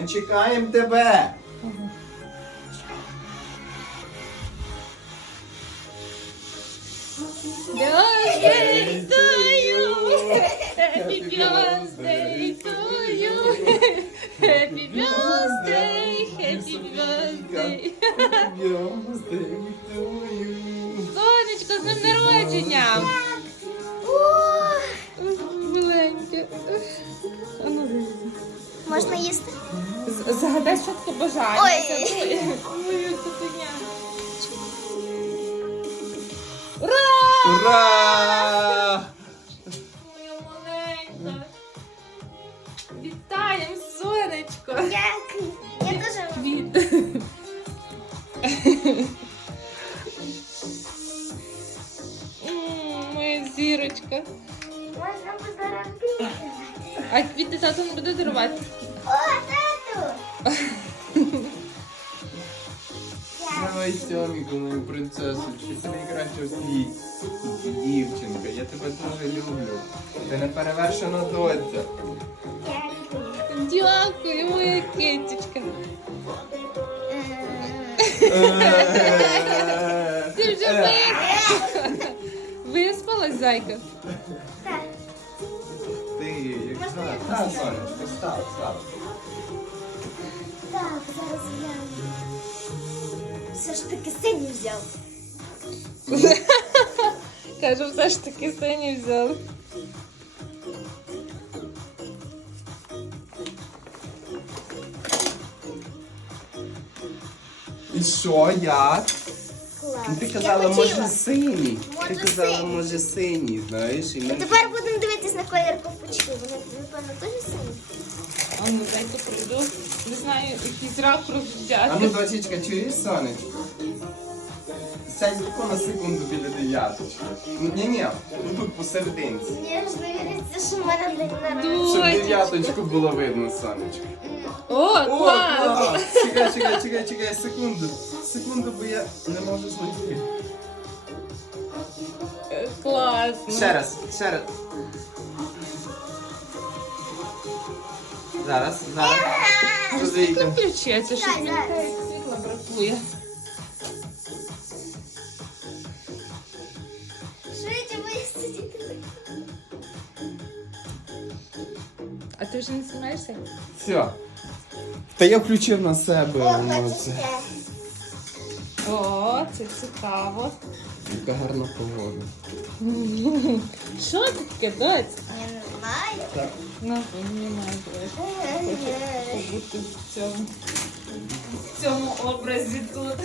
Ми чекаємо тебе. Birthday to you. Happy birthday to you. Happy birthday, Загадай, що хто бажає. Ой. Ой, котеня. Ура! Ура! Моя маленька. Вітаємо, сонечко. Дякую. Я дуже. М, Моя зірочка. можна подарунки. А квіти тато не буде дарувати? О, тату! Давай Сьоміку, мою принцесочку, ти найкраща в світі. Дівчинка, я тебе дуже люблю. Ти не перевершена доця. Дякую. Моя китечка. Е, Ти вже виспалась? Виспалась, зайка? Так. Ти, як сонечко, став, став. Все ж таки синій взяв. Кажу, все ж таки синій взяв. І що, як? Клас. Ну, ти Я казала, хотіла. може синій. Ти казала, синій. може синій, знаєш, і А ми... тепер будемо дивитись на колір ковпачки. Вони, напевно, теж ну дайте прийду. Не знаю, якийсь ракурс А ну, взяти. дочечка, чуєш, сонечко? Сядь тако на секунду біля дев'яточки. Ну, ні-ні, ну тут посерединці. Мені ж не віриться, що в мене день народження. Щоб Дочечка. дев'яточку було видно, сонечко. О, О, клас! клас! Чекай, чекай, чекай, чекай, секунду. Секунду, бо я не можу знайти. Класно. Ще раз, ще раз. Зараз, зараз. Подивіться. Включиться, щоб Так, мені світла бракує. Швидше. А ти вже не знімаєшся? Все. Та я включив на себе. О, ну, це. це. О, це цікаво. Яка гарна погода. Що це таке, доць? Я не знаю. Так. Ну, немає побути в цьому, в цьому образі тут.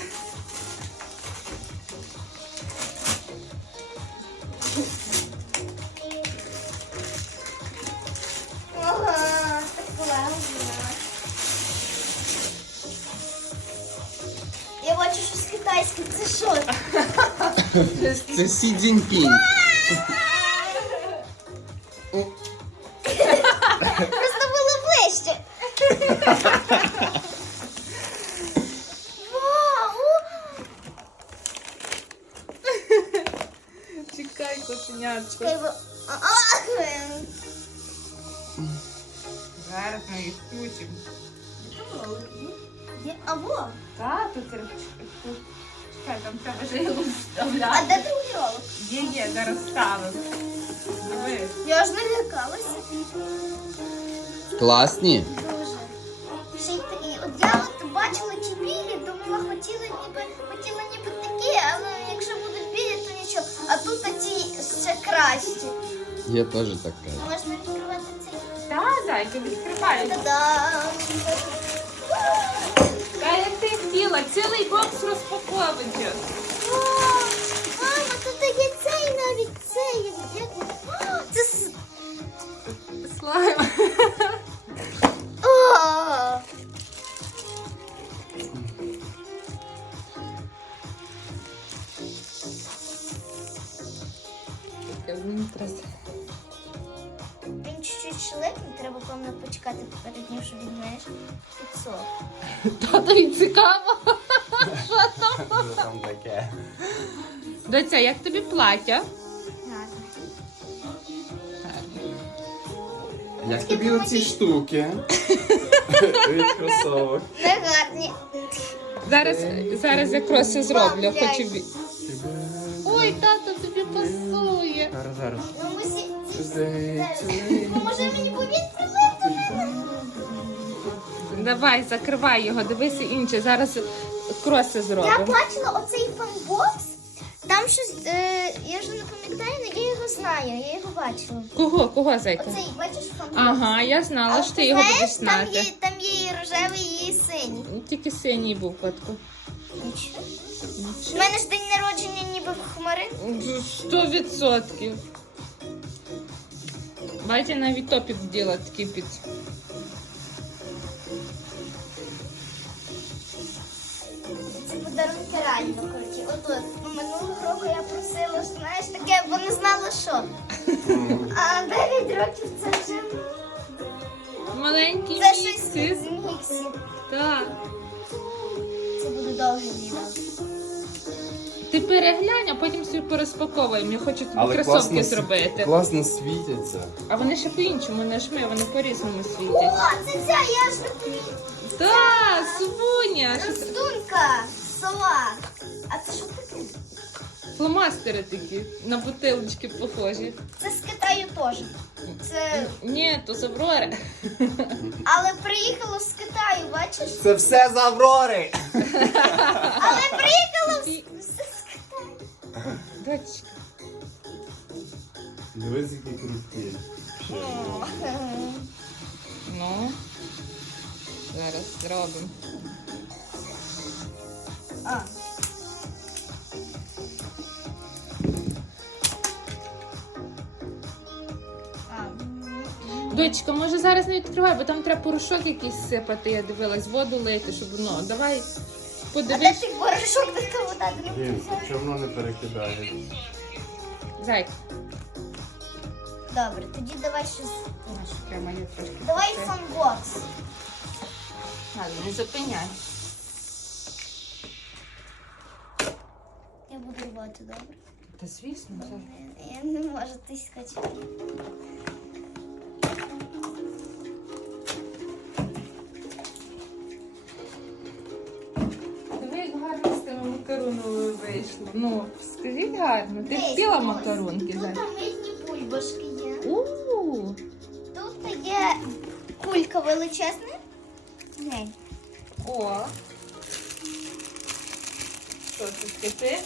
Ага, так класно. Я бачу, що з китайським. Це що? Це Сі Цзіньпінь. їх включимо. Є- А во. Та, тут Чекай, там треба вже його А вставляти. де другий ролик? Є, є, зараз ставимо. Дивись. Я ж не лякалася. Класні. Дуже. Ще й та- і от я от бачила ті білі, думала, хотіла ніби, хотіла ніби такі, але якщо будуть білі, то нічого. А тут ті ще кращі. Я теж так кажу. Можна відкривати цей. Та, зайка, відкривай. Та-дам! Та, як ти хотіла, цілий бокс розпаковується. О, Мама, тут є цей навіть цей. Як- О, Це с- Слайм. він знаєш. Татові цікаво. Що там таке? Доця, як тобі плаття? Як тобі оці штуки? від кросовок. Не гарні. Зараз, зараз я кроси зроблю. Хочу... бі- Ой, тато, тобі пасує. Зараз, зараз. Ну. Ну, може мені повітря? Давай, закривай його, дивися інше. Зараз кроси Я бачила оцей фанбокс. Там щось, е, я вже не пам'ятаю, але я його знаю, я його бачила. Кого? Кого зайка? Оцей, бачиш, фанбокс? Ага, я знала, що ти його знаєш, будеш там є, там є і рожевий, і синій. Тільки синій був котку. У мене ж день народження ніби в хмари. Сто відсотків. Бачите, навіть топік діла такий під. Реально круті. Отут минулого року я просила, що, знаєш, таке, бо не знала, що. А 9 років це вже Маленький це щось з. Міксі. Так. Це буде довге відео. Ти переглянь, а потім собі порозпаковуємо. Я хочу тобі кросовки зробити. класно світяться. А вони ще по-іншому не жми, вони по-різному О, світять. це ця, я ж не. Так, Свуня! що це? А це що таке? Фломастери такі, на бутилочки похожі. Це з Китаю теж. Це... Ні, то з Аврори. Але приїхало з Китаю, бачиш? Це все з Аврори. Але приїхало з... все з Китаю. Дочка. Дивись, які круті. Ну, зараз зробимо. Дочка, може зараз не відкривай, бо там треба порошок якийсь сипати, я дивилась, воду лити, щоб воно. Давай А де подивись. ти порошок до того дати? Ну, Блін, взяла. чому не перекидає? Зайка. Добре, тоді давай щось. Наша прямо є трошки. Давай фанбокс. Ладно, не зупиняй. Я буду рвати, добре? Та звісно, Зай. Я не можу тискати. Диви, макаронами вийшло. Ну, скажіть гарно. Ти впіла ось. макаронки, Тут Зай? там різні бульбашки є. У, Тут є кулька величезна. Глянь. О. Що це таке?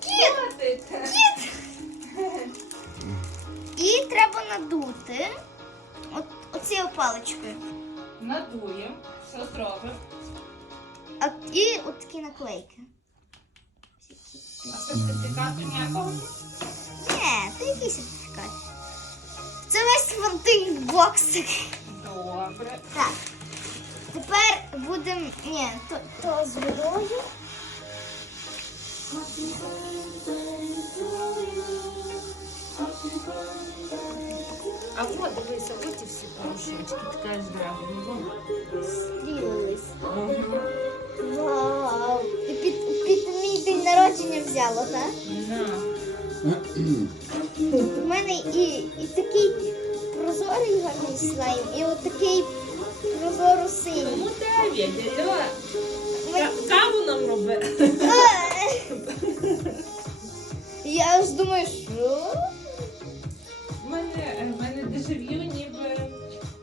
Кіт! Котик. І треба надути от, оцією паличкою. Надуємо. Що зробимо? А, і от такі наклейки. А сертифікату ніякого? Ні, це якийсь сертифікат. Це весь фантик боксик. Добре. Так. Тепер будемо. Ні, то, то з водою. А от дивися, от і всі порошочки. Така ж драгу. Стрілились. Вау! Ти під, під мій день народження взяла, так? У мене і, і такий прозорий гарний слайм, і от такий прозоро синій. Кому дев'ять, алло? Ка- Каву нам роби. Я ж думаю, що? У мене, е, в мене дежав'ю ніби,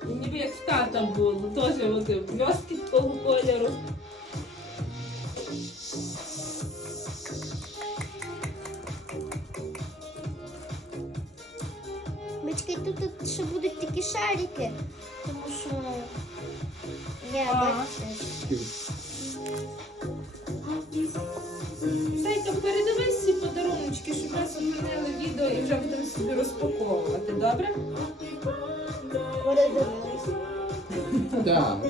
ніби як в тата було. Теж от бльоски такого кольору. Тут, ще будуть такі шарики, тому що я бачу. Зайка, передивись всі подаруночки, щоб ми зупинили відео і вже будемо собі розпаковувати, добре? Передивились. Так.